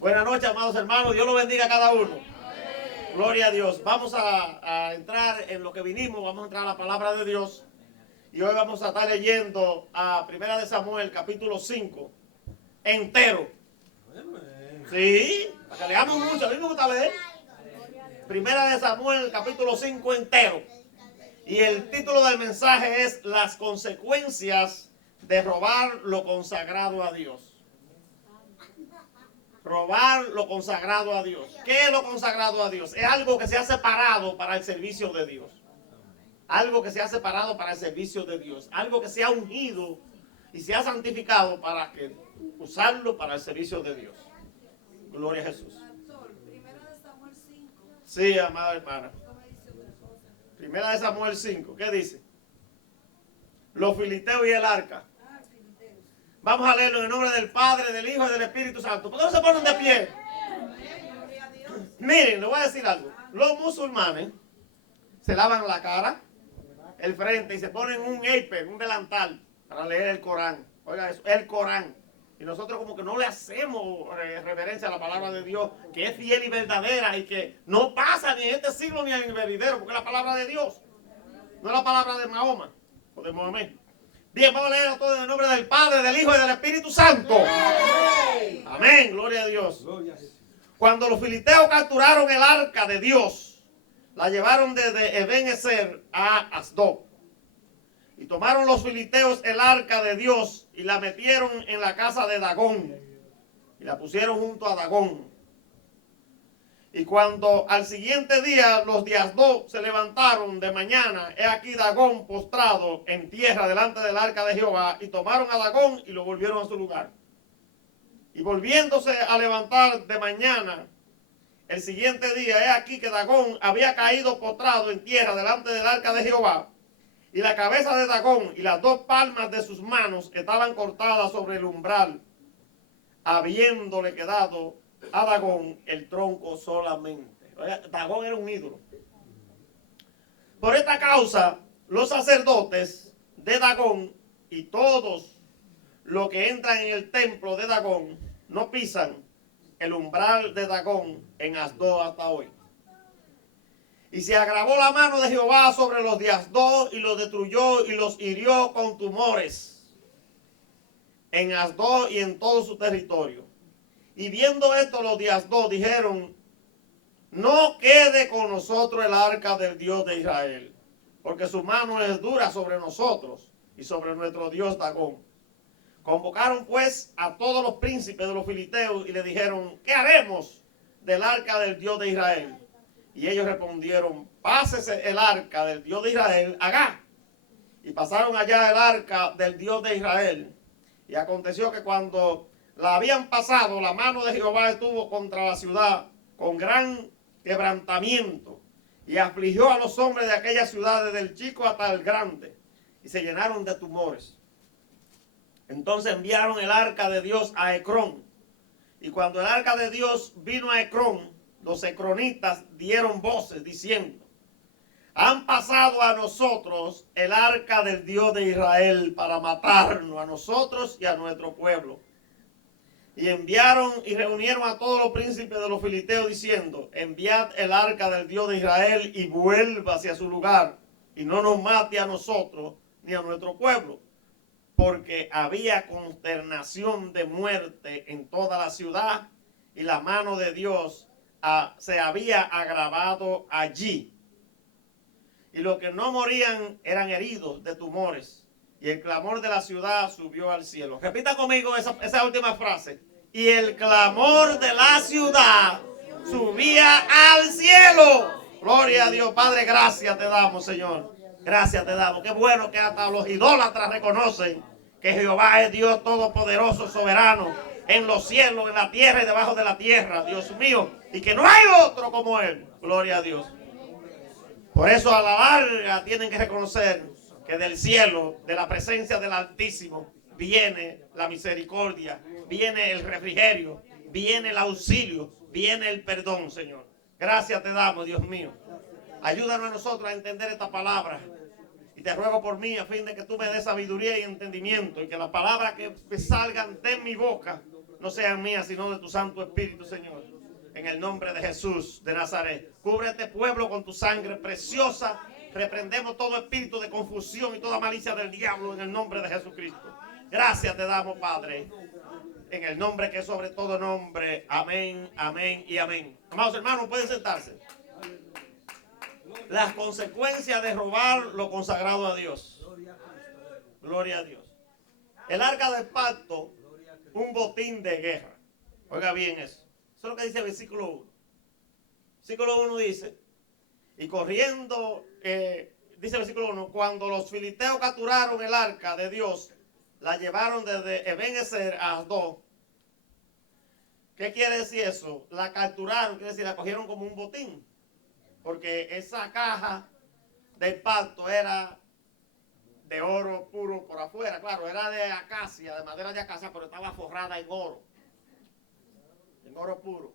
Buenas noches, amados hermanos. Dios los bendiga a cada uno. Gloria a Dios. Vamos a entrar en lo que vinimos. Vamos a entrar a la palabra de Dios. Y hoy vamos a estar leyendo a Primera de Samuel, capítulo 5, entero. Sí, para que leamos mucho. A mí me gusta leer. Primera de Samuel, capítulo 5, entero. Y el título del mensaje es Las consecuencias de robar lo consagrado a Dios. Robar lo consagrado a Dios. ¿Qué es lo consagrado a Dios? Es algo que se ha separado para el servicio de Dios. Algo que se ha separado para el servicio de Dios. Algo que se ha ungido y se ha santificado para que usarlo para el servicio de Dios. Gloria a Jesús. Primera de Samuel 5. Sí, amada hermana. Primera de Samuel 5. ¿Qué dice? Los filisteos y el arca. Vamos a leerlo en el nombre del Padre, del Hijo y del Espíritu Santo. ¿Por qué no se ponen de pie? Miren, les voy a decir algo. Los musulmanes se lavan la cara, el frente y se ponen un eiper, un delantal para leer el Corán. Oiga eso, el Corán. Y nosotros como que no le hacemos reverencia a la palabra de Dios, que es fiel y verdadera y que no pasa ni en este siglo ni en el venidero, porque es la palabra de Dios. No es la palabra de Mahoma o de Mohamed. Bien, vamos a leer todo en el nombre del Padre, del Hijo y del Espíritu Santo. Amén. Amén, gloria a Dios. Cuando los filisteos capturaron el arca de Dios, la llevaron desde Eben-ezer a Asdod. Y tomaron los filisteos el arca de Dios y la metieron en la casa de Dagón. Y la pusieron junto a Dagón. Y cuando al siguiente día los de Asdod se levantaron de mañana, he aquí Dagón postrado en tierra delante del arca de Jehová, y tomaron a Dagón y lo volvieron a su lugar. Y volviéndose a levantar de mañana, el siguiente día, he aquí que Dagón había caído postrado en tierra delante del arca de Jehová, y la cabeza de Dagón y las dos palmas de sus manos estaban cortadas sobre el umbral, habiéndole quedado a Dagón el tronco solamente. Dagón era un ídolo. Por esta causa, los sacerdotes de Dagón y todos los que entran en el templo de Dagón no pisan el umbral de Dagón en Asdod hasta hoy. Y se agravó la mano de Jehová sobre los de Asdod y los destruyó y los hirió con tumores en Asdod y en todo su territorio. Y viendo esto los de Asdod dijeron, no quede con nosotros el arca del Dios de Israel, porque su mano es dura sobre nosotros y sobre nuestro Dios Dagón. Convocaron pues a todos los príncipes de los filisteos y le dijeron, ¿qué haremos del arca del Dios de Israel? Y ellos respondieron, pásese el arca del Dios de Israel acá. Y pasaron allá el arca del Dios de Israel. Y aconteció que cuando la habían pasado, la mano de Jehová estuvo contra la ciudad con gran quebrantamiento y afligió a los hombres de aquella ciudad desde el chico hasta el grande y se llenaron de tumores. Entonces enviaron el arca de Dios a Ecrón, y cuando el arca de Dios vino a Ecrón, los ecronitas dieron voces diciendo, han pasado a nosotros el arca del Dios de Israel para matarnos a nosotros y a nuestro pueblo. Y enviaron y reunieron a todos los príncipes de los filisteos diciendo, enviad el arca del Dios de Israel y vuelva hacia su lugar y no nos mate a nosotros ni a nuestro pueblo, porque había consternación de muerte en toda la ciudad y la mano de Dios se había agravado allí. Y los que no morían eran heridos de tumores. Y el clamor de la ciudad subió al cielo. Repita conmigo esa última frase. Y el clamor de la ciudad subía al cielo. Gloria a Dios. Padre, gracias te damos, Señor. Gracias te damos. Qué bueno que hasta los idólatras reconocen que Jehová es Dios todopoderoso, soberano, en los cielos, en la tierra y debajo de la tierra. Dios mío. Y que no hay otro como Él. Gloria a Dios. Por eso a la larga tienen que reconocer que del cielo, de la presencia del Altísimo, viene la misericordia, viene el refrigerio, viene el auxilio, viene el perdón, Señor. Gracias te damos, Dios mío. Ayúdanos a nosotros a entender esta palabra. Y te ruego por mí a fin de que tú me des sabiduría y entendimiento y que las palabras que salgan de mi boca no sean mías, sino de tu Santo Espíritu, Señor. En el nombre de Jesús de Nazaret. Cubre este pueblo con tu sangre preciosa. Reprendemos todo espíritu de confusión y toda malicia del diablo en el nombre de Jesucristo. Gracias te damos, Padre. En el nombre que es sobre todo nombre. Amén, amén y amén. Amados hermanos, pueden sentarse. Las consecuencias de robar lo consagrado a Dios. Gloria a Dios. El arca del pacto, un botín de guerra. Oiga bien eso. Eso es lo que dice el versículo 1. Versículo 1 dice, y corriendo, dice el versículo 1, cuando los filisteos capturaron el arca de Dios, la llevaron desde Ebenezer a Asdod. ¿Qué quiere decir eso? La capturaron, quiere decir, la cogieron como un botín. Porque esa caja del pacto era de oro puro por afuera. Claro, era de acacia, de madera de acacia, pero estaba forrada en oro. En oro puro.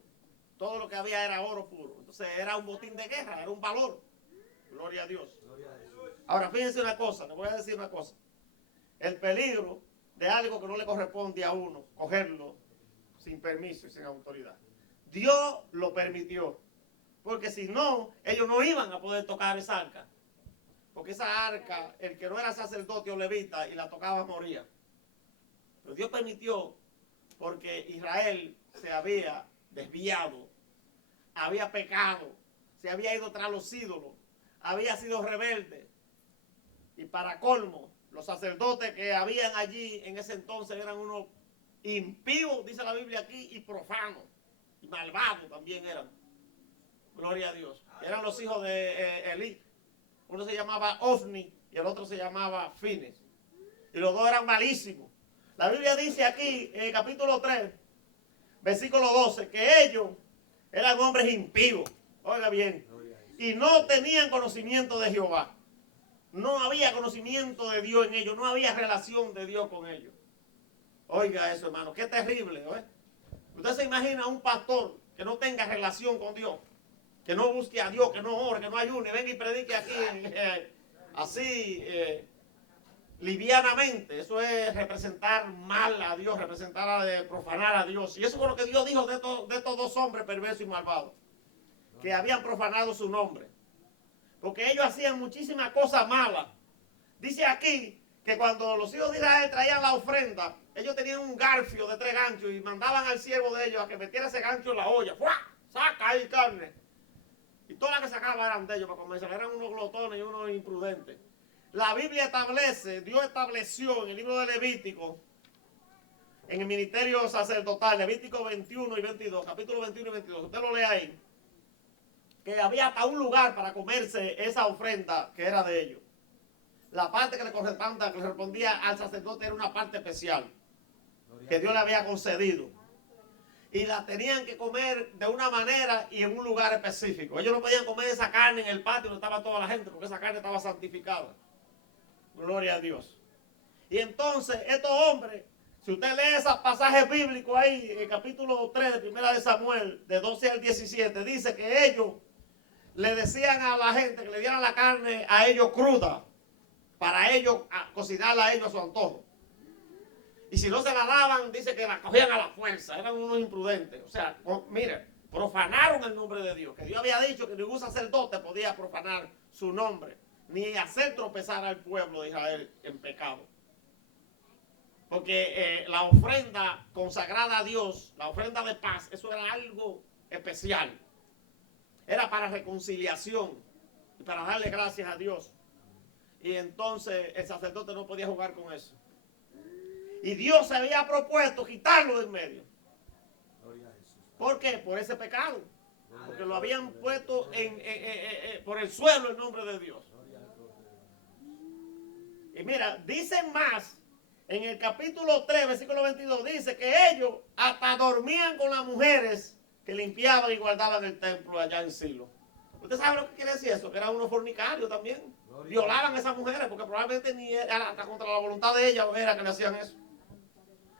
Todo lo que había era oro puro. Entonces era un botín de guerra, era un valor. Gloria a Dios. Ahora fíjense una cosa, les voy a decir una cosa. El peligro de algo que no le corresponde a uno, cogerlo sin permiso y sin autoridad. Dios lo permitió. Porque si no, ellos no iban a poder tocar esa arca. Porque esa arca, el que no era sacerdote o levita y la tocaba moría. Pero Dios permitió porque Israel se había desviado, había pecado, se había ido tras los ídolos, había sido rebelde. Y para colmo, los sacerdotes que habían allí en ese entonces eran unos impíos, dice la Biblia aquí, y profanos, y malvados también eran. Gloria a Dios. Eran los hijos de Elí. Uno se llamaba Ofni y el otro se llamaba Fines. Y los dos eran malísimos. La Biblia dice aquí, en el capítulo 3, versículo 12, que ellos eran hombres impíos. Oiga bien. Y no tenían conocimiento de Jehová. No había conocimiento de Dios en ellos. No había relación de Dios con ellos. Oiga eso, hermano. Qué terrible, ¿eh? Usted se imagina un pastor que no tenga relación con Dios. Que no busque a Dios, que no ore, que no ayune, venga y predique aquí así livianamente. Eso es representar mal a Dios, profanar a Dios. Y eso fue lo que Dios dijo de estos dos hombres perversos y malvados, que habían profanado su nombre. Porque ellos hacían muchísimas cosas malas. Dice aquí que cuando los hijos de Israel traían la ofrenda, ellos tenían un garfio de 3 ganchos y mandaban al siervo de ellos a que metiera ese gancho en la olla. ¡Fua! Saca ahí carne. Y todas las que sacaban eran de ellos para comerse. Eran unos glotones y unos imprudentes. La Biblia establece, Dios estableció en el libro de Levítico, en el ministerio sacerdotal, Levítico 21 y 22, capítulo 21 y 22, usted lo lee ahí, que había hasta un lugar para comerse esa ofrenda que era de ellos. La parte que le correspondía al sacerdote era una parte especial que Dios le había concedido. Y la tenían que comer de una manera y en un lugar específico. Ellos no podían comer esa carne en el patio donde estaba toda la gente, porque esa carne estaba santificada. Gloria a Dios. Y entonces estos hombres, si usted lee esos pasajes bíblicos ahí, en el capítulo 3 de Primera de Samuel, de 12 al 17, dice que ellos le decían a la gente que le dieran la carne a ellos cruda, para ellos cocinarla a ellos a su antojo. Y si no se la daban, dice que la cogían a la fuerza. Eran unos imprudentes. O sea, mire, profanaron el nombre de Dios. Que Dios había dicho que ningún sacerdote podía profanar su nombre. Ni hacer tropezar al pueblo de Israel en pecado. Porque la ofrenda consagrada a Dios, la ofrenda de paz, eso era algo especial. Era para reconciliación y para darle gracias a Dios. Y entonces el sacerdote no podía jugar con eso. Y Dios se había propuesto quitarlo del medio. ¿Por qué? Por ese pecado. Porque lo habían puesto por el suelo el nombre de Dios. Y mira, dicen más. En el capítulo 3, versículo 22, dice que ellos hasta dormían con las mujeres que limpiaban y guardaban el templo allá en Silo. ¿Usted sabe lo que quiere decir eso? Que eran unos fornicarios también. Violaban a esas mujeres porque probablemente ni era hasta contra la voluntad de ellas era que le hacían eso.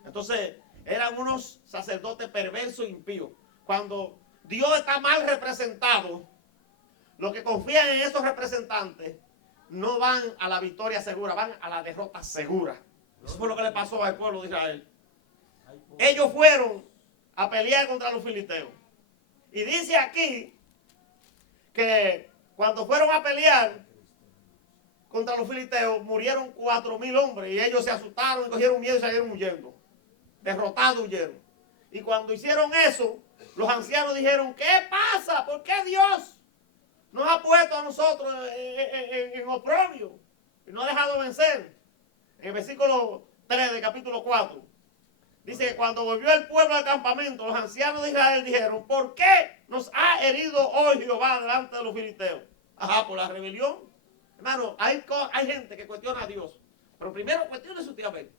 Entonces, eran unos sacerdotes perversos e impíos. Cuando Dios está mal representado, los que confían en esos representantes no van a la victoria segura, van a la derrota segura. Eso fue lo que le pasó al pueblo de Israel. ellos fueron a pelear contra los filisteos. Y dice aquí que cuando fueron a pelear contra los filisteos, murieron 4,000 hombres. Y ellos se asustaron, cogieron miedo y salieron huyendo. Derrotados huyeron. Y cuando hicieron eso, los ancianos dijeron, ¿qué pasa? ¿Por qué Dios nos ha puesto a nosotros en oprobio y no ha dejado vencer? En el versículo 3 del capítulo 4. Dice que cuando volvió el pueblo al campamento, los ancianos de Israel dijeron, ¿por qué nos ha herido hoy Jehová delante de los filisteos? Ajá, por la rebelión. Hermano, hay gente que cuestiona a Dios. Pero primero cuestione usted a ver.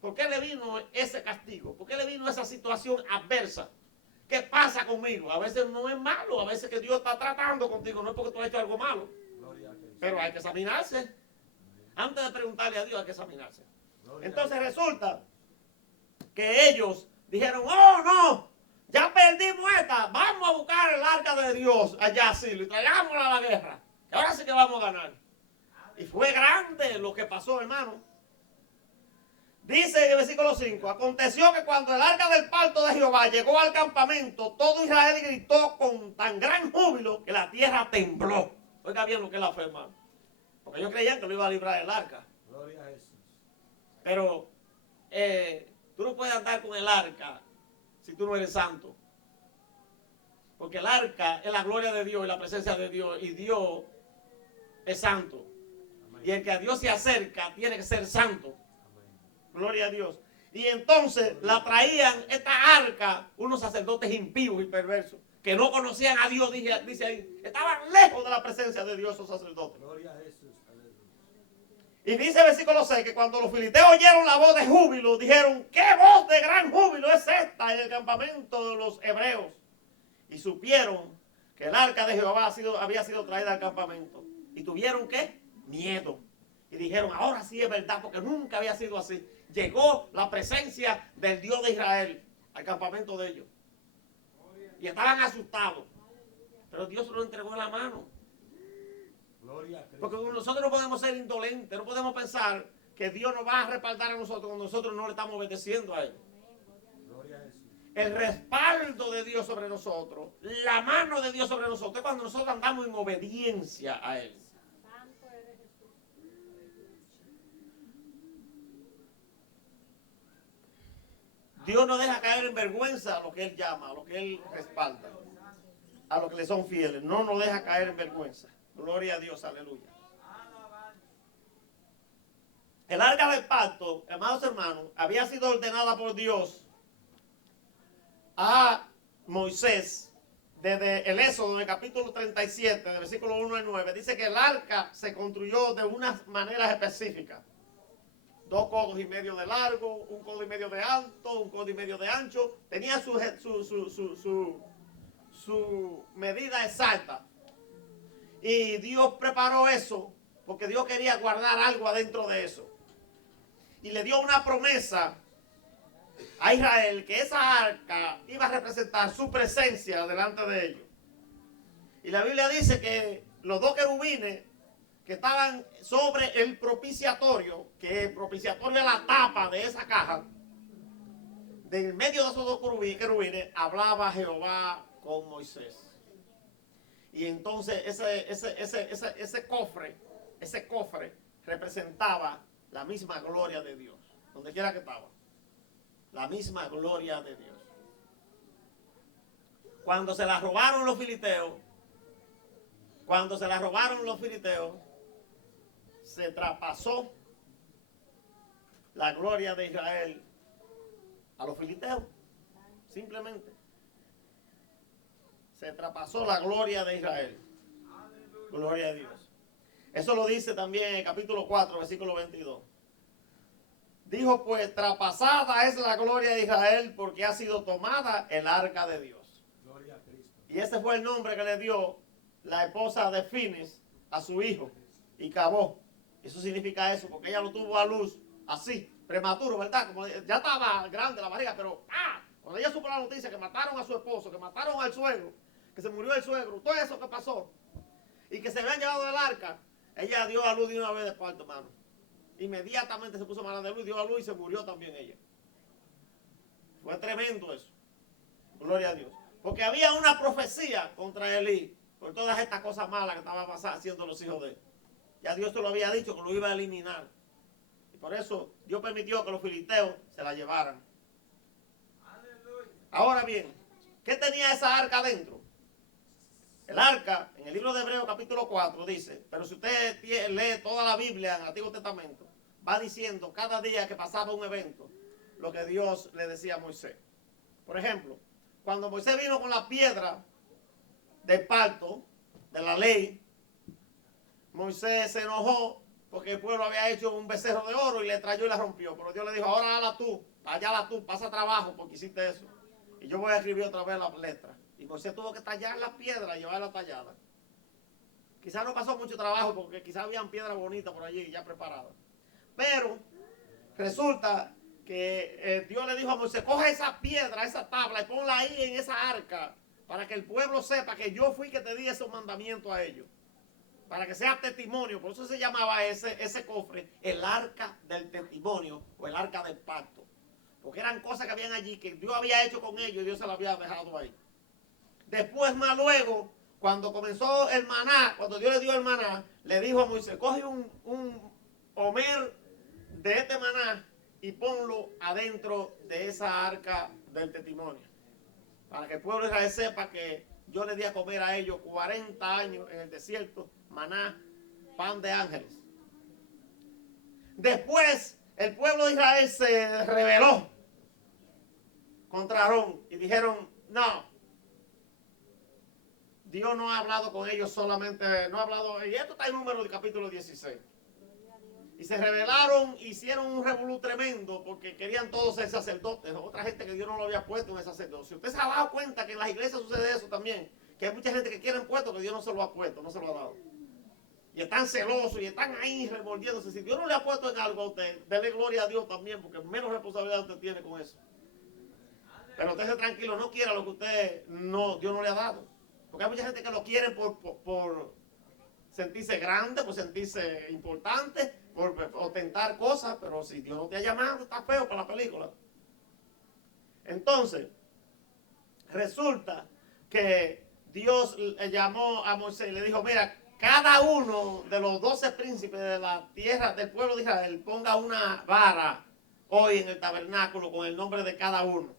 ¿Por qué le vino ese castigo? ¿Por qué le vino esa situación adversa? ¿Qué pasa conmigo? A veces no es malo, a veces que Dios está tratando contigo, no es porque tú has hecho algo malo. Pero hay que examinarse. Antes de preguntarle a Dios hay que examinarse. Entonces resulta que ellos dijeron, oh no, ya perdimos esta, vamos a buscar el arca de Dios allá, sí, y traigámosla a la guerra. Y ahora sí que vamos a ganar. Y fue grande lo que pasó, hermano. Dice en el versículo 5, aconteció que cuando el arca del pacto de Jehová llegó al campamento, todo Israel gritó con tan gran júbilo que la tierra tembló. Oiga bien lo que es la fe, hermano. Porque ellos creían que lo iba a librar el arca. Gloria a Jesús. Pero tú no puedes andar con el arca si tú no eres santo. Porque el arca es la gloria de Dios y la presencia de Dios. Y Dios es santo. Amén. Y el que a Dios se acerca tiene que ser santo. Amén. Gloria a Dios. Y entonces la traían esta arca unos sacerdotes impíos y perversos que no conocían a Dios, dice ahí. Estaban lejos de la presencia de Dios esos sacerdotes. Gloria a Jesús. Y dice el versículo 6 que cuando los filisteos oyeron la voz de júbilo, dijeron, ¿qué voz de gran júbilo es esta en el campamento de los hebreos? Y supieron que el arca de Jehová había sido traída al campamento. ¿Y tuvieron qué? Miedo. Y dijeron, ahora sí es verdad, porque nunca había sido así. Llegó la presencia del Dios de Israel al campamento de ellos. Y estaban asustados. Pero Dios se lo entregó en la mano. Porque nosotros no podemos ser indolentes, no podemos pensar que Dios nos va a respaldar a nosotros cuando nosotros no le estamos obedeciendo a Él. El respaldo de Dios sobre nosotros, la mano de Dios sobre nosotros, es cuando nosotros andamos en obediencia a Él. Dios no deja caer en vergüenza a lo que Él llama, a lo que Él respalda, a los que le son fieles. No nos deja caer en vergüenza. Gloria a Dios, aleluya. El arca del pacto, amados hermanos, había sido ordenada por Dios a Moisés desde el Éxodo, en el capítulo 37, del versículo 1 al 9. Dice que el arca se construyó de unas maneras específicas. 2 codos y medio de largo, 1 codo y medio de alto, 1 codo y medio de ancho. Tenía su medida exacta. Y Dios preparó eso porque Dios quería guardar algo adentro de eso. Y le dio una promesa a Israel que esa arca iba a representar su presencia delante de ellos. Y la Biblia dice que los 2 querubines que estaban sobre el propiciatorio, que el propiciatorio es la tapa de esa caja, del medio de esos 2 querubines hablaba Jehová con Moisés. Y entonces ese cofre representaba la misma gloria de Dios, donde quiera que estaba. La misma gloria de Dios. Cuando se la robaron los filisteos, se traspasó la gloria de Israel a los filisteos. Simplemente. Se traspasó la gloria de Israel. Gloria a Dios. Eso lo dice también en el capítulo 4, versículo 22. Dijo pues, traspasada es la gloria de Israel porque ha sido tomada el arca de Dios. Gloria a Cristo. Y ese fue el nombre que le dio la esposa de Fines a su hijo, Icabod. Eso significa eso, porque ella lo tuvo a luz así, prematuro, ¿verdad? Como ya estaba grande la barriga, pero cuando ella supo la noticia que mataron a su esposo, que mataron al suegro, que se murió el suegro, todo eso que pasó, y que se habían llevado el arca, ella dio a luz de una vez de parto, hermano. Inmediatamente se puso mala de luz, dio a luz y se murió también ella. Fue tremendo eso. Gloria a Dios. Porque había una profecía contra Elí por todas estas cosas malas que estaban haciendo los hijos de él. Ya Dios se lo había dicho que lo iba a eliminar. Y por eso Dios permitió que los filisteos se la llevaran. Ahora bien, ¿qué tenía esa arca adentro? El arca, en el libro de Hebreos capítulo 4 dice, pero si usted lee toda la Biblia en el Antiguo Testamento, va diciendo cada día que pasaba un evento, lo que Dios le decía a Moisés. Por ejemplo, cuando Moisés vino con la piedra del pacto, de la ley, Moisés se enojó porque el pueblo había hecho un becerro de oro y le trayó y la rompió. Pero Dios le dijo, ahora hazla tú, allá tú, pasa trabajo porque hiciste eso. Y yo voy a escribir otra vez las letras. Y Moisés tuvo que tallar las piedras y llevarlas talladas. Quizás no pasó mucho trabajo porque quizás habían piedras bonitas por allí ya preparadas. Pero resulta que Dios le dijo a Moisés, coge esa piedra, esa tabla y ponla ahí en esa arca para que el pueblo sepa que yo fui que te di esos mandamientos a ellos. Para que sea testimonio. Por eso se llamaba ese cofre el arca del testimonio o el arca del pacto. Porque eran cosas que habían allí que Dios había hecho con ellos y Dios se las había dejado ahí. Después, más luego, cuando comenzó el maná, cuando Dios le dio el maná, le dijo a Moisés, coge un homer de este maná y ponlo adentro de esa arca del testimonio. Para que el pueblo de Israel sepa que yo le di a comer a ellos 40 años en el desierto, maná, pan de ángeles. Después, el pueblo de Israel se rebeló contra Aarón y dijeron, no, Dios no ha hablado con ellos solamente, no ha hablado, y esto está en Números del capítulo 16. Y se rebelaron, hicieron un revolú tremendo porque querían todos ser sacerdotes, otra gente que Dios no lo había puesto en el sacerdocio. Usted se ha dado cuenta que en las iglesias sucede eso también, que hay mucha gente que quiere un puesto que Dios no se lo ha puesto, no se lo ha dado. Y están celosos y están ahí revolviéndose. Si Dios no le ha puesto en algo a usted, dele gloria a Dios también, porque menos responsabilidad usted tiene con eso. Pero usted esté tranquilo, no quiera lo que usted Dios no le ha dado. Porque hay mucha gente que lo quiere por sentirse grande, por sentirse importante, por ostentar cosas, pero si Dios no te ha llamado, está feo para la película. Entonces, resulta que Dios llamó a Moisés y le dijo, mira, cada uno de los 12 príncipes de la tierra del pueblo de Israel ponga una vara hoy en el tabernáculo con el nombre de cada uno.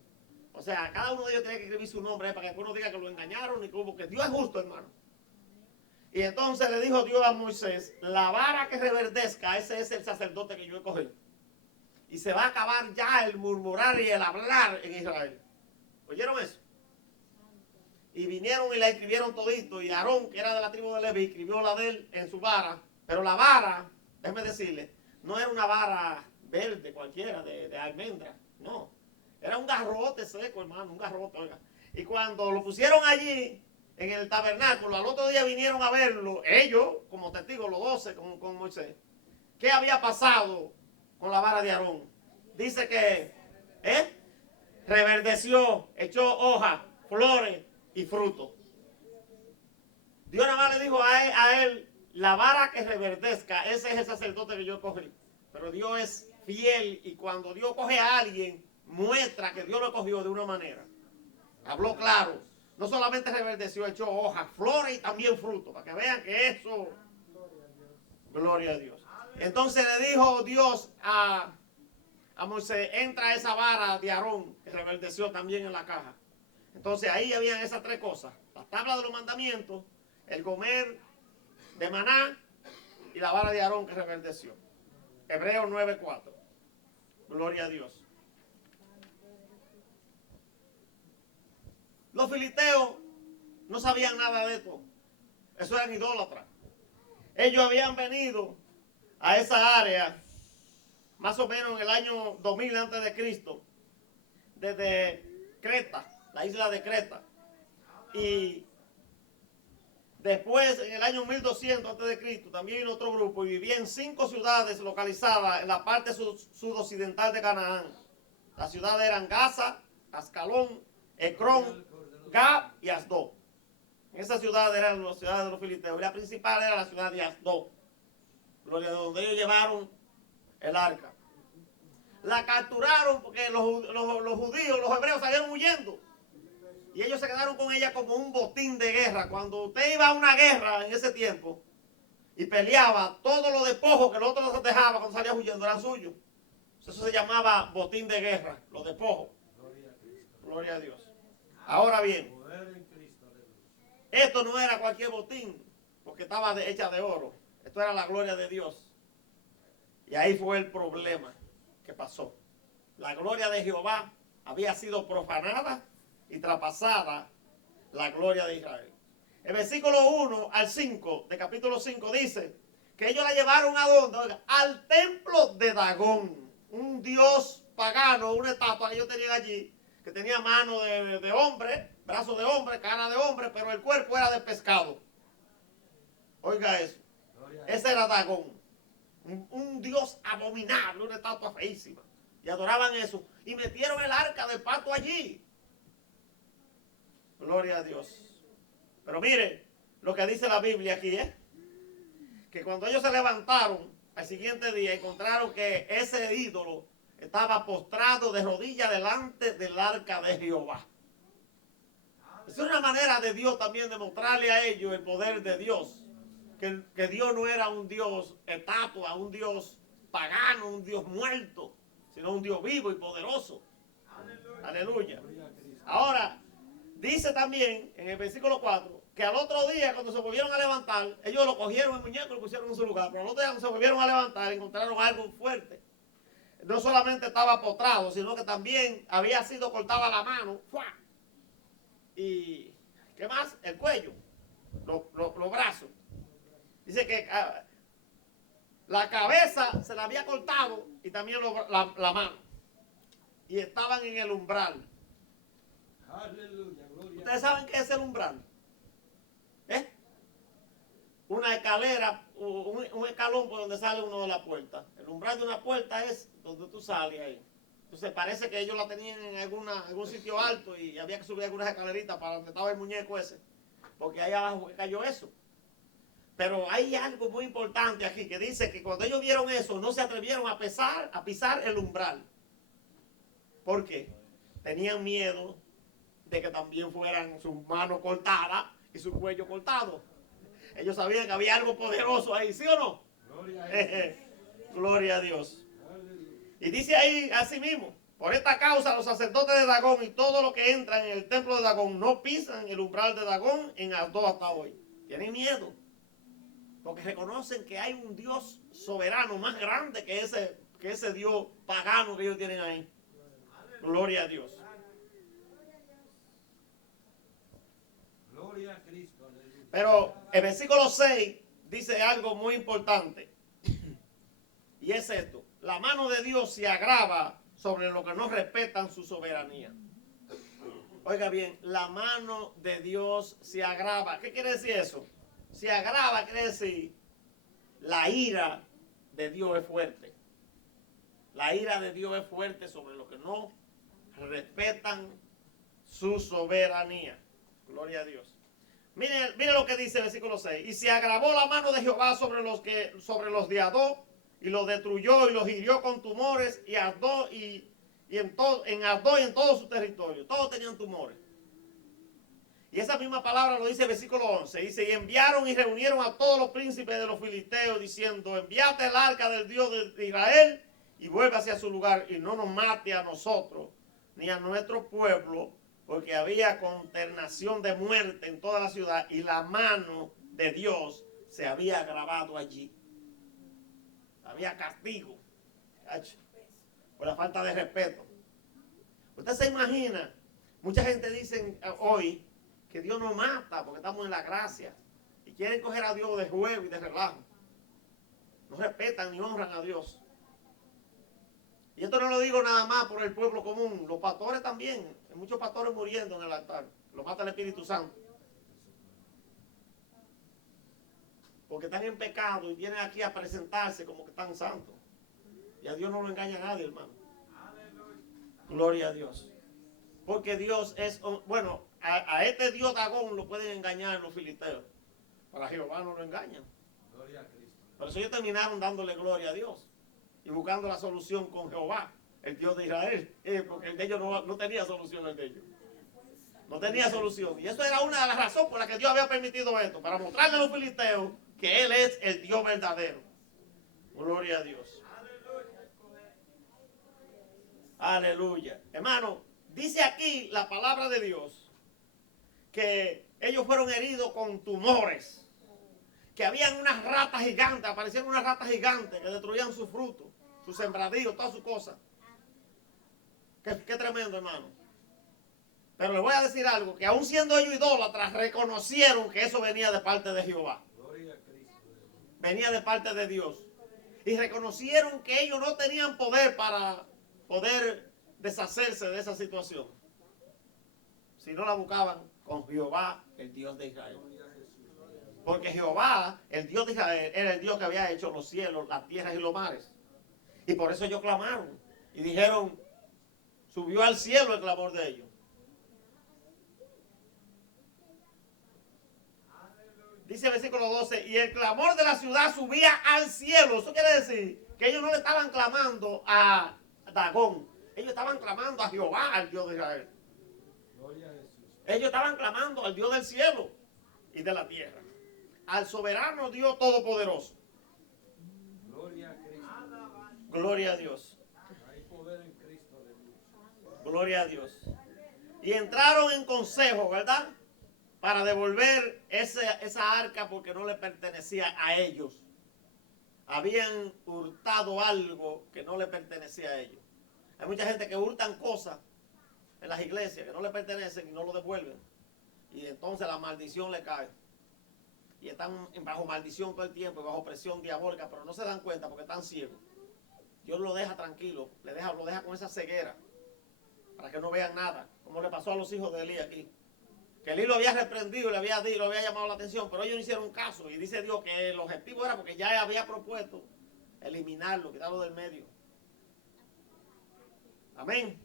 O sea, cada uno de ellos tiene que escribir su nombre para que después no diga que lo engañaron, ni como que Dios es justo, hermano. Y entonces le dijo Dios a Moisés, la vara que reverdezca, ese es el sacerdote que yo he cogido. Y se va a acabar ya el murmurar y el hablar en Israel. ¿Oyeron eso? Y vinieron y la escribieron todito. Y Aarón, que era de la tribu de Leví, escribió la de él en su vara. Pero la vara, déjeme decirle, no era una vara verde cualquiera de almendra. No. Era un garrote seco, hermano, un garrote, oiga. Y cuando lo pusieron allí, en el tabernáculo, al otro día vinieron a verlo, ellos, como testigos, los 12, con Moisés. ¿Qué había pasado con la vara de Aarón? Dice que, reverdeció, echó hojas, flores y frutos. Dios nada más le dijo a él, la vara que reverdezca, ese es el sacerdote que yo cogí. Pero Dios es fiel y cuando Dios coge a alguien, muestra que Dios lo cogió de una manera. Habló claro. No solamente reverdeció, echó hojas, flores y también frutos, para que vean que eso, gloria a Dios. Entonces le dijo Dios a Moisés, entra esa vara de Aarón, que reverdeció también en la caja. Entonces ahí habían esas tres cosas, la tabla de los mandamientos, el gomer de maná y la vara de Aarón que reverdeció. Hebreos 9:4. Gloria a Dios. Los filisteos no sabían nada de esto. Eso eran idólatras. Ellos habían venido a esa área más o menos en el año 2000 antes de Cristo, desde Creta, la isla de Creta. Y después, en el año 1200 antes de Cristo, también vino otro grupo y vivía en 5 ciudades localizadas en la parte sudoccidental de Canaán. Las ciudades eran Gaza, Ascalón, Ecrón, Gab y Asdod. En esa ciudad eran las ciudades de los filisteos. Y la principal era la ciudad de Asdod, donde ellos llevaron el arca. La capturaron porque los judíos, los hebreos salieron huyendo. Y ellos se quedaron con ella como un botín de guerra. Cuando usted iba a una guerra en ese tiempo y peleaba, todos los despojos que los otros los dejaba cuando salía huyendo eran suyos. Eso se llamaba botín de guerra, los despojos. Gloria a Dios. Ahora bien, esto no era cualquier botín, porque estaba hecha de oro. Esto era la gloria de Dios. Y ahí fue el problema que pasó. La gloria de Jehová había sido profanada y traspasada la gloria de Israel. El versículo 1 al 5 de capítulo 5 dice que ellos la llevaron ¿a dónde? Oiga, al templo de Dagón, un dios pagano, una estatua que ellos tenían allí, que tenía mano de hombre, brazo de hombre, cara de hombre, pero el cuerpo era de pescado. Oiga eso. Ese era Dagón. Un dios abominable, una estatua feísima. Y adoraban eso. Y metieron el arca del pacto allí. Gloria a Dios. Pero mire lo que dice la Biblia aquí, que cuando ellos se levantaron al siguiente día encontraron que ese ídolo estaba postrado de rodillas delante del arca de Jehová. Es una manera de Dios también de mostrarle a ellos el poder de Dios. Que Dios no era un Dios estatua, un Dios pagano, un Dios muerto, sino un Dios vivo y poderoso. Aleluya. Ahora, dice también en el versículo 4 que al otro día cuando se volvieron a levantar, ellos lo cogieron el muñeco y lo pusieron en su lugar, pero al otro día cuando se volvieron a levantar encontraron algo fuerte. No solamente estaba postrado, sino que también había sido cortada la mano. ¡Fua! Y, ¿qué más? El cuello, los brazos. Dice que la cabeza se la había cortado y también la mano. Y estaban en el umbral. Aleluya, gloria. ¿Ustedes saben qué es el umbral? Una escalera, un escalón por donde sale uno de la puerta. El umbral de una puerta es donde tú sales ahí. Entonces parece que ellos la tenían en algún sitio alto y había que subir algunas escaleritas para donde estaba el muñeco ese. Porque ahí abajo cayó eso. Pero hay algo muy importante aquí que dice que cuando ellos vieron eso no se atrevieron a pisar el umbral. ¿Por qué? Tenían miedo de que también fueran sus manos cortadas y su cuello cortado. Ellos sabían que había algo poderoso ahí, ¿sí o no? Gloria a Gloria a Dios. Aleluya. Y dice ahí así mismo, por esta causa los sacerdotes de Dagón y todo lo que entra en el templo de Dagón no pisan el umbral de Dagón en Asdod hasta hoy. Tienen miedo. Porque reconocen que hay un Dios soberano más grande que ese Dios pagano que ellos tienen ahí. Gloria a Dios. Gloria a Cristo. Aleluya. Pero el versículo 6 dice algo muy importante. Y es esto. La mano de Dios se agrava sobre los que no respetan su soberanía. Oiga bien, la mano de Dios se agrava. ¿Qué quiere decir eso? Se agrava, quiere decir, la ira de Dios es fuerte. La ira de Dios es fuerte sobre los que no respetan su soberanía. Gloria a Dios. Mire lo que dice el versículo 6. Y se agravó la mano de Jehová sobre los de Adó, y los destruyó y los hirió con tumores, y Adó en Adó y en todo su territorio. Todos tenían tumores. Y esa misma palabra lo dice el versículo 11. Dice, y enviaron y reunieron a todos los príncipes de los filisteos, diciendo, enviate el arca del Dios de Israel, y vuelva hacia su lugar, y no nos mate a nosotros, ni a nuestro pueblo, porque había consternación de muerte en toda la ciudad, y la mano de Dios se había agravado allí. Había castigo por la falta de respeto. Usted se imagina, mucha gente dice hoy que Dios nos mata porque estamos en la gracia y quieren coger a Dios de juego y de relajo. No respetan ni honran a Dios. Y esto no lo digo nada más por el pueblo común, los pastores también. Hay muchos pastores muriendo en el altar. Los mata el Espíritu Santo. Porque están en pecado y vienen aquí a presentarse como que están santos. Y a Dios no lo engaña a nadie, hermano. Gloria a Dios. Porque Dios es, bueno, a este Dios Dagón lo pueden engañar los filisteos. Para Jehová no lo engañan. Gloria a Cristo. Por eso ellos terminaron dándole gloria a Dios y buscando la solución con Jehová. el Dios de Israel, porque el de ellos no tenía solución, el de ellos. No tenía solución. Y eso era una de las razones por las que Dios había permitido esto, para mostrarle a los filisteos que Él es el Dios verdadero. Gloria a Dios. Aleluya. Hermano, dice aquí la palabra de Dios que ellos fueron heridos con tumores, que habían unas ratas gigantes, aparecieron unas ratas gigantes que destruían su fruto, su sembradío, todas sus cosas. Qué tremendo, hermano. Pero les voy a decir algo, que aún siendo ellos idólatras, reconocieron que eso venía de parte de Jehová. Gloria a Cristo. Venía de parte de Dios. Y reconocieron que ellos no tenían poder para poder deshacerse de esa situación. Si no la buscaban con Jehová, el Dios de Israel. Gloria a Jesús. Porque Jehová, el Dios de Israel, era el Dios que había hecho los cielos, las tierras y los mares. Y por eso ellos clamaron. Y dijeron, subió al cielo el clamor de ellos. Dice el versículo 12, y el clamor de la ciudad subía al cielo. Eso quiere decir que ellos no le estaban clamando a Dagón. Ellos estaban clamando a Jehová, al Dios de Israel. Gloria a Jesús. Ellos estaban clamando al Dios del cielo y de la tierra. Al soberano Dios todopoderoso. Gloria a Cristo. Gloria a Dios. Hay poder en Cristo, aleluya. Gloria a Dios. Y entraron en consejo, ¿verdad? Para devolver esa arca porque no le pertenecía a ellos. Habían hurtado algo que no le pertenecía a ellos. Hay mucha gente que hurtan cosas en las iglesias que no le pertenecen y no lo devuelven. Y entonces la maldición le cae. Y están bajo maldición todo el tiempo y bajo presión diabólica, pero no se dan cuenta porque están ciegos. Dios lo deja tranquilo, lo deja con esa ceguera para que no vean nada, como le pasó a los hijos de Elí aquí. Que Elí lo había reprendido y lo había llamado la atención, pero ellos no hicieron caso. Y dice Dios que el objetivo era porque ya había propuesto eliminarlo, quitarlo del medio. Amén.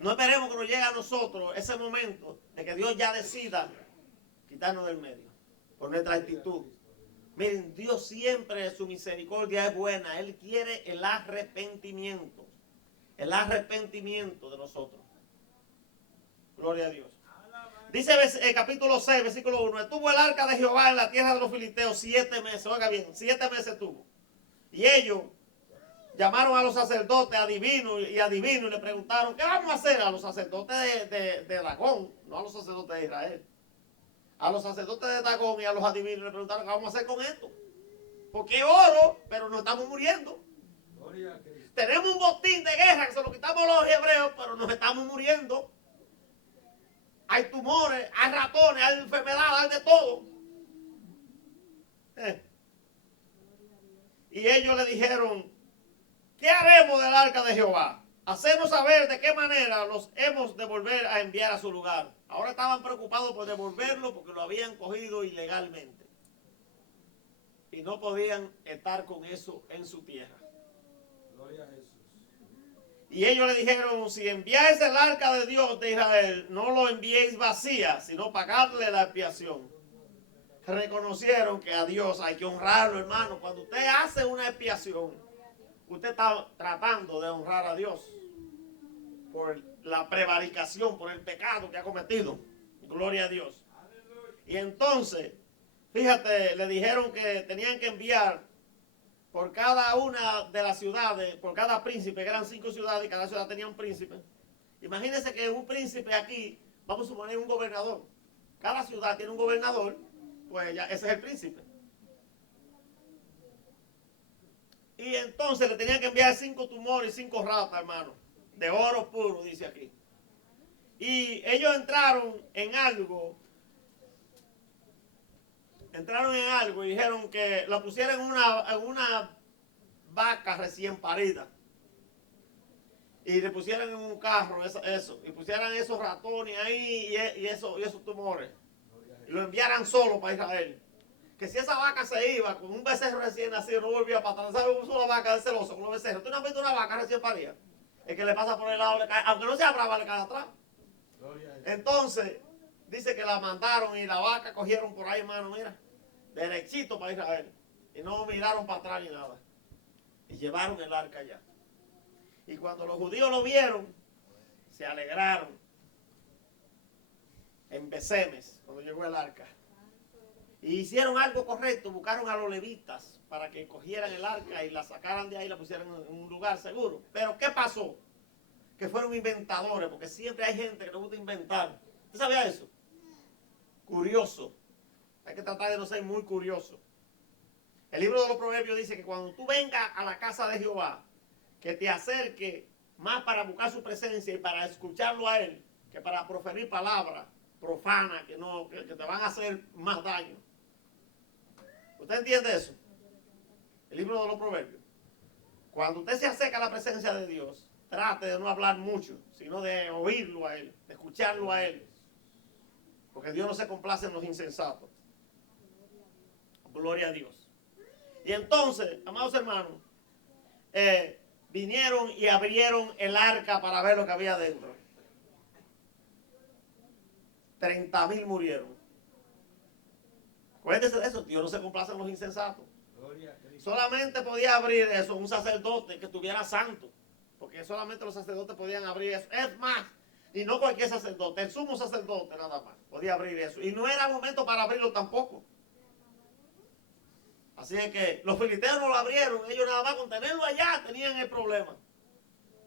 No esperemos que nos llegue a nosotros ese momento de que Dios ya decida quitarnos del medio por nuestra actitud. Miren, Dios siempre, su misericordia es buena. Él quiere el arrepentimiento. El arrepentimiento de nosotros. Gloria a Dios. Dice el capítulo 6, versículo 1. Estuvo el arca de Jehová en la tierra de los filisteos 7 meses. Oiga bien, 7 meses estuvo. Y ellos llamaron a los sacerdotes adivinos y le preguntaron, ¿qué vamos a hacer? A los sacerdotes de Dagón, no a los sacerdotes de Israel. A los sacerdotes de Dagón y a los adivinos le preguntaron, ¿qué vamos a hacer con esto? Porque oro, pero nos estamos muriendo. Gloria a Cristo. Tenemos un botín de guerra que se lo quitamos a los hebreos, pero nos estamos muriendo. Hay tumores, hay ratones, hay enfermedades, hay de todo. Y ellos le dijeron, ¿qué haremos del arca de Jehová? Hacernos saber de qué manera los hemos de volver a enviar a su lugar. Ahora estaban preocupados por devolverlo porque lo habían cogido ilegalmente. Y no podían estar con eso en su tierra. Gloria a Jesús. Y ellos le dijeron, si enviáis el arca de Dios de Israel, no lo enviéis vacía, sino pagarle la expiación. Reconocieron que a Dios hay que honrarlo, hermano. Cuando usted hace una expiación, usted está tratando de honrar a Dios por la prevaricación, por el pecado que ha cometido. Gloria a Dios. Y entonces, fíjate, le dijeron que tenían que enviar por cada una de las ciudades, por cada príncipe, que eran 5 ciudades y cada ciudad tenía un príncipe. Imagínense que un príncipe aquí, vamos a suponer un gobernador. Cada ciudad tiene un gobernador, pues ya ese es el príncipe. Y entonces le tenían que enviar 5 tumores y 5 ratas, hermano, de oro puro, dice aquí. Y ellos entraron en algo y dijeron que la pusieran en una vaca recién parida. Y le pusieran en un carro eso y pusieran esos ratones ahí y esos tumores. Y lo enviaran solo para Israel. Que si esa vaca se iba con un becerro recién nacido, no volvía para atrás. ¿Sabes cómo es una vaca de celoso con los becerros? ¿Tú no has visto una vaca recién parida? El que le pasa por el lado le cae, aunque no sea brava, le cae atrás. Gloria a Jesús. Entonces, dice que la mandaron y la vaca cogieron por ahí, hermano, mira, derechito para Israel. Y no miraron para atrás ni nada. Y llevaron el arca allá. Y cuando los judíos lo vieron, se alegraron en Besemes, cuando llegó el arca. Y hicieron algo correcto, buscaron a los levitas para que cogieran el arca y la sacaran de ahí y la pusieran en un lugar seguro. Pero ¿qué pasó? Que fueron inventadores, porque siempre hay gente que le gusta inventar. ¿Usted sabía eso? Curioso. Hay que tratar de no ser muy curioso. El libro de los Proverbios dice que cuando tú vengas a la casa de Jehová, que te acerque más para buscar su presencia y para escucharlo a él, que para proferir palabras profanas que te van a hacer más daño. ¿Usted entiende eso? El libro de los Proverbios. Cuando usted se acerca a la presencia de Dios, trate de no hablar mucho, sino de oírlo a él, de escucharlo a él. Porque Dios no se complace en los insensatos. Gloria a Dios. Y entonces, amados hermanos, vinieron y abrieron el arca para ver lo que había dentro. 30,000 murieron. Acuérdense de eso, Dios no se complace en los insensatos. Gloria a Cristo. Solamente podía abrir eso un sacerdote que estuviera santo. Porque solamente los sacerdotes podían abrir eso. Es más, y no cualquier sacerdote, el sumo sacerdote nada más podía abrir eso. Y no era momento para abrirlo tampoco. Así es que los filisteos no lo abrieron, ellos nada más con tenerlo allá tenían el problema.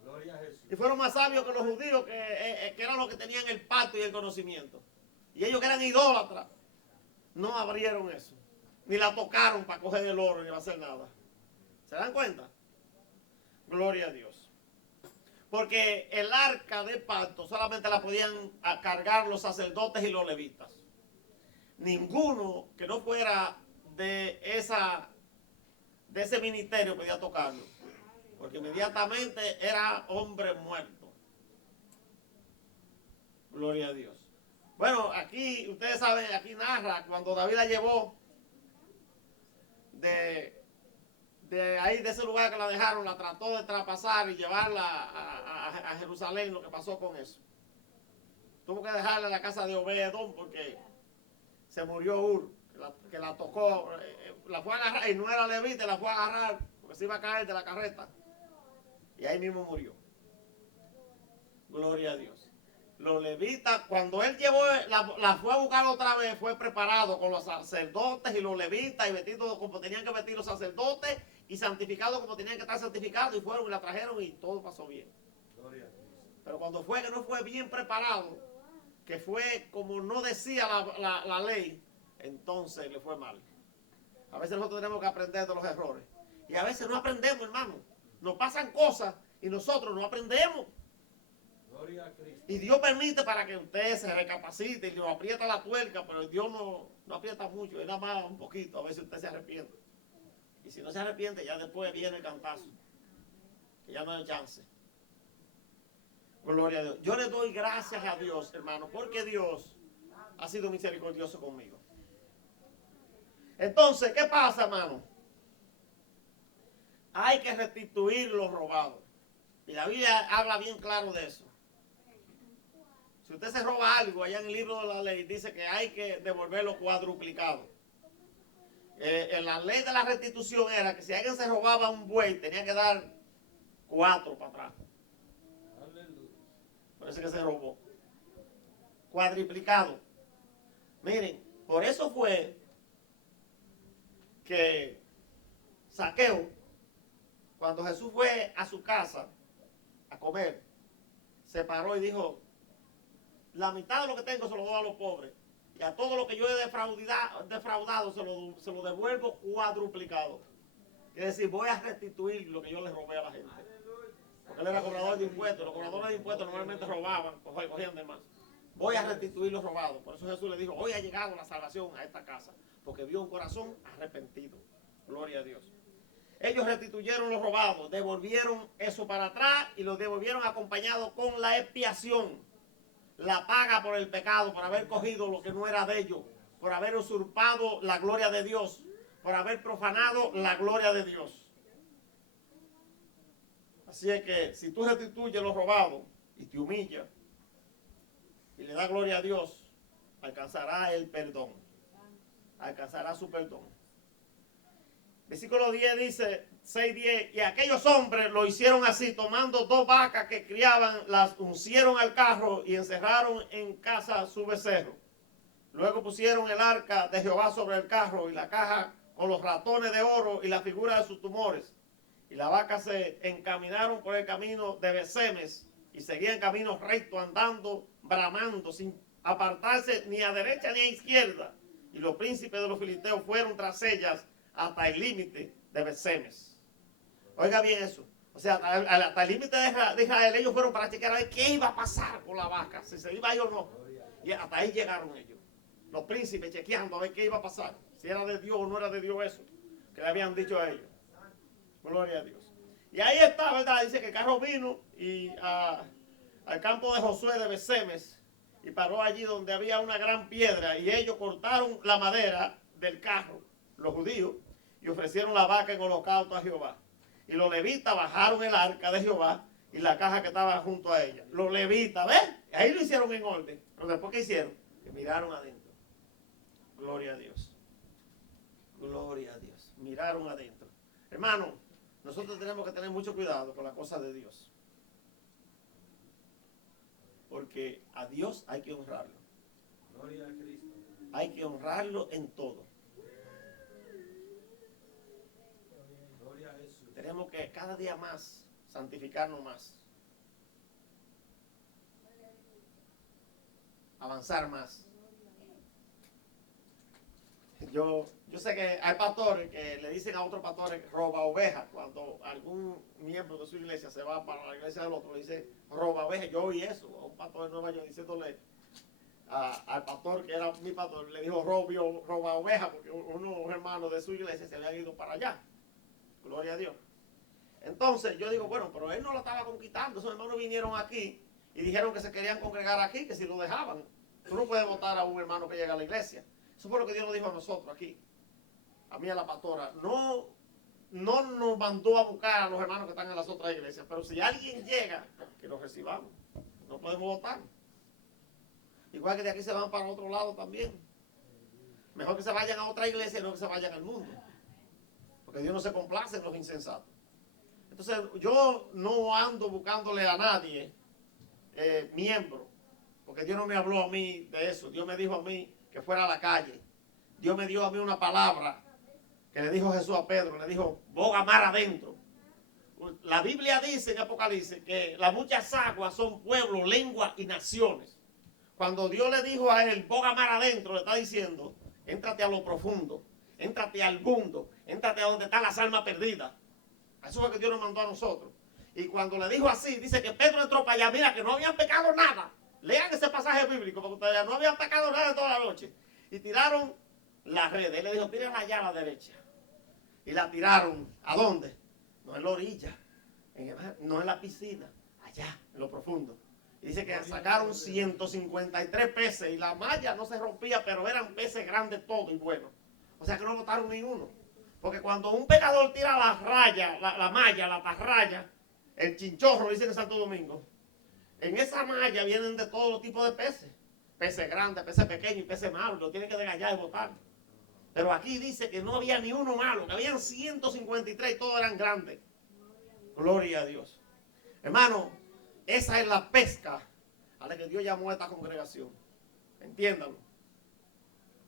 Gloria a Jesús. Y fueron más sabios que los judíos, que eran los que tenían el pacto y el conocimiento. Y ellos que eran idólatras, no abrieron eso. Ni la tocaron para coger el oro, ni va a hacer nada. ¿Se dan cuenta? Gloria a Dios. Porque el arca del pacto solamente la podían cargar los sacerdotes y los levitas. Ninguno que no fuera de ese ministerio podía tocarlo. Porque inmediatamente era hombre muerto. Gloria a Dios. Bueno, aquí, ustedes saben, aquí narra cuando David la llevó de ahí, de ese lugar que la dejaron, la trató de traspasar y llevarla a Jerusalén, lo que pasó con eso. Tuvo que dejarla en la casa de Obed-Edom porque se murió Ur, que la tocó, la fue a agarrar, y no era levita, la fue a agarrar porque se iba a caer de la carreta. Y ahí mismo murió. Gloria a Dios. Los levitas, cuando él llevó, la fue a buscar otra vez, fue preparado con los sacerdotes y los levitas y vestidos como tenían que vestir los sacerdotes y santificados como tenían que estar santificados, y fueron y la trajeron y todo pasó bien. Gloria a Cristo. Pero cuando fue que no fue bien preparado, que fue como no decía la ley, entonces le fue mal. A veces nosotros tenemos que aprender de los errores. Y a veces no aprendemos, hermano. Nos pasan cosas y nosotros no aprendemos. Gloria a Cristo. Y Dios permite para que usted se recapacite y lo aprieta la tuerca, pero Dios no aprieta mucho, es nada más un poquito, a ver si usted se arrepiente. Y si no se arrepiente, ya después viene el cantazo, que ya no hay chance. Gloria a Dios. Yo le doy gracias a Dios, hermano, porque Dios ha sido misericordioso conmigo. Entonces, ¿qué pasa, hermano? Hay que restituir lo robado. Y la Biblia habla bien claro de eso. Si usted se roba algo, allá en el libro de la ley dice que hay que devolverlo cuadruplicado. En la ley de la restitución era que si alguien se robaba un buey, tenía que dar 4 para atrás. Aleluya. Por eso que se robó. Cuadriplicado. Miren, por eso fue que Zaqueo, cuando Jesús fue a su casa a comer, se paró y dijo: la mitad de lo que tengo se lo doy a los pobres, y a todo lo que yo he defraudado se lo devuelvo cuadruplicado. Es decir, voy a restituir lo que yo le robé a la gente. Porque él era cobrador de impuestos. Los cobradores de impuestos normalmente robaban, cogían de más. Voy a restituir lo robado. Por eso Jesús le dijo: hoy ha llegado la salvación a esta casa, porque vio un corazón arrepentido. Gloria a Dios. Ellos restituyeron lo robado, devolvieron eso para atrás y lo devolvieron acompañado con la expiación, la paga por el pecado, por haber cogido lo que no era de ellos, por haber usurpado la gloria de Dios, por haber profanado la gloria de Dios. Así es que si tú restituyes lo robado y te humillas y le das gloria a Dios, alcanzará el perdón, alcanzará su perdón. Versículo 10 dice: 6:10, y aquellos hombres lo hicieron así, tomando 2 vacas que criaban, las uncieron al carro y encerraron en casa su becerro. Luego pusieron el arca de Jehová sobre el carro y la caja con los ratones de oro y la figura de sus tumores. Y las vacas se encaminaron por el camino de Besemes y seguían caminos rectos, andando, bramando, sin apartarse ni a derecha ni a izquierda. Y los príncipes de los filisteos fueron tras ellas hasta el límite de Besemes. Oiga bien eso. O sea, hasta el límite de Israel, ellos fueron para chequear a ver qué iba a pasar con la vaca, si se iba a ir o no. Y hasta ahí llegaron ellos. Los príncipes chequeando a ver qué iba a pasar. Si era de Dios o no era de Dios eso que le habían dicho a ellos. Gloria a Dios. Y ahí está, ¿verdad? Dice que el carro vino al campo de Josué de Besemes y paró allí donde había una gran piedra, y ellos cortaron la madera del carro, los judíos, y ofrecieron la vaca en holocausto a Jehová. Y los levitas bajaron el arca de Jehová y la caja que estaba junto a ella. Los levitas, ¿ves? Ahí lo hicieron en orden. Pero después, ¿qué hicieron? Que miraron adentro. Gloria a Dios. Gloria a Dios. Miraron adentro. Hermano, nosotros tenemos que tener mucho cuidado con las cosas de Dios. Porque a Dios hay que honrarlo. Gloria a Cristo. Hay que honrarlo en todo. Gloria a Jesús. Tenemos que cada día más santificarnos más. Avanzar más. Yo sé que hay pastores que le dicen a otros pastores roba oveja. Cuando algún miembro de su iglesia se va para la iglesia del otro, le dice roba oveja. Yo oí eso a un pastor de Nueva York diciéndole al pastor que era mi pastor, le dijo roba oveja, porque unos hermanos de su iglesia se habían ido para allá. Gloria a Dios. Entonces yo digo, bueno, pero él no la estaba conquistando. Esos hermanos vinieron aquí y dijeron que se querían congregar aquí, que si lo dejaban. Tú no puedes votar a un hermano que llega a la iglesia. Eso fue lo que Dios nos dijo a nosotros aquí. A mí, a la pastora. No nos mandó a buscar a los hermanos que están en las otras iglesias. Pero si alguien llega, que los recibamos. No podemos votar. Igual que de aquí se van para otro lado también. Mejor que se vayan a otra iglesia y no que se vayan al mundo. Porque Dios no se complace en los insensatos. Entonces, yo no ando buscándole a nadie miembro. Porque Dios no me habló a mí de eso. Dios me dijo a mí que fuera a la calle. Dios me dio a mí una palabra que le dijo Jesús a Pedro. Le dijo, boga mar adentro. La Biblia dice en Apocalipsis que las muchas aguas son pueblos, lenguas y naciones. Cuando Dios le dijo a él, boga mar adentro, le está diciendo, éntrate a lo profundo, éntrate al mundo, éntrate a donde están las almas perdidas. Eso fue que Dios nos mandó a nosotros. Y cuando le dijo así, dice que Pedro entró para allá, mira que no habían pecado nada. Lean ese pasaje bíblico, porque ustedes no habían pecado nada en toda la noche. Y tiraron la red. Él le dijo, tírenla allá a la derecha. Y la tiraron. ¿A dónde? No en la orilla, no en la piscina, allá, en lo profundo. Y dice que sacaron 153 peces y la malla no se rompía, pero eran peces grandes todos y buenos. O sea que no botaron ninguno. Porque cuando un pecador tira la raya, la malla, la tarraya, el chinchorro, dicen en Santo Domingo, en esa malla vienen de todos los tipos de peces. Peces grandes, peces pequeños y peces malos. Lo tienen que desgallar y botar. Pero aquí dice que no había ni uno malo, que habían 153 y todos eran grandes. Gloria a Dios. Hermano, esa es la pesca a la que Dios llamó a esta congregación. Entiéndanlo.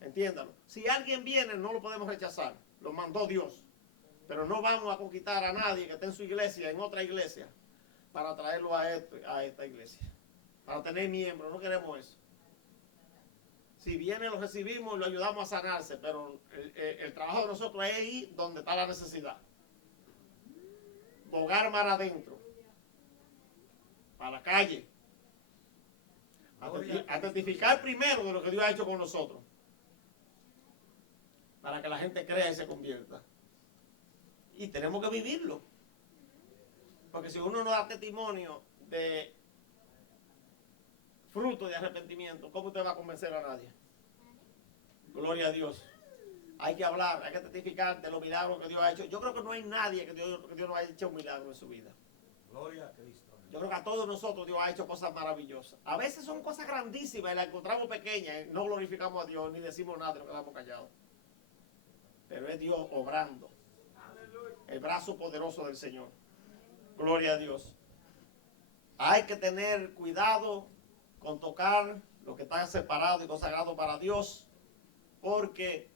Entiéndanlo. Si alguien viene, no lo podemos rechazar. Lo mandó Dios. Pero no vamos a conquistar a nadie que esté en su iglesia, en otra iglesia, para traerlo a esta iglesia. Para tener miembros. No queremos eso. Si viene, lo recibimos y lo ayudamos a sanarse. Pero el trabajo de nosotros es ir donde está la necesidad. Bogar mar adentro. A la calle. A testificar primero de lo que Dios ha hecho con nosotros. Para que la gente crea y se convierta. Y tenemos que vivirlo. Porque si uno no da testimonio de fruto de arrepentimiento, ¿cómo usted va a convencer a nadie? Gloria a Dios. Hay que hablar, hay que testificar de los milagros que Dios ha hecho. Yo creo que no hay nadie que Dios no haya hecho un milagro en su vida. Gloria a Cristo. Yo creo que a todos nosotros Dios ha hecho cosas maravillosas. A veces son cosas grandísimas y las encontramos pequeñas. No glorificamos a Dios ni decimos nada, nos quedamos callados. Pero es Dios obrando. El brazo poderoso del Señor. Gloria a Dios. Hay que tener cuidado con tocar lo que está separado y consagrado para Dios, porque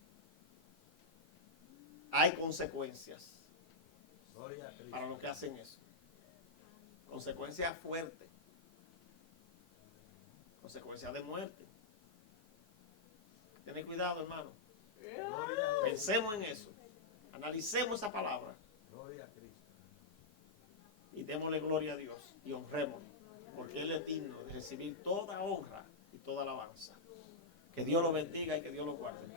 hay consecuencias Gloria a Cristo. para los que hacen eso. Consecuencias fuertes. Consecuencias de muerte. Ten cuidado, hermano. Gloria a Dios. Pensemos en eso. Analicemos esa palabra. Gloria a Cristo. Y démosle gloria a Dios y honrémosle, porque Él es digno de recibir toda honra y toda alabanza. Que Dios lo bendiga y que Dios lo guarde.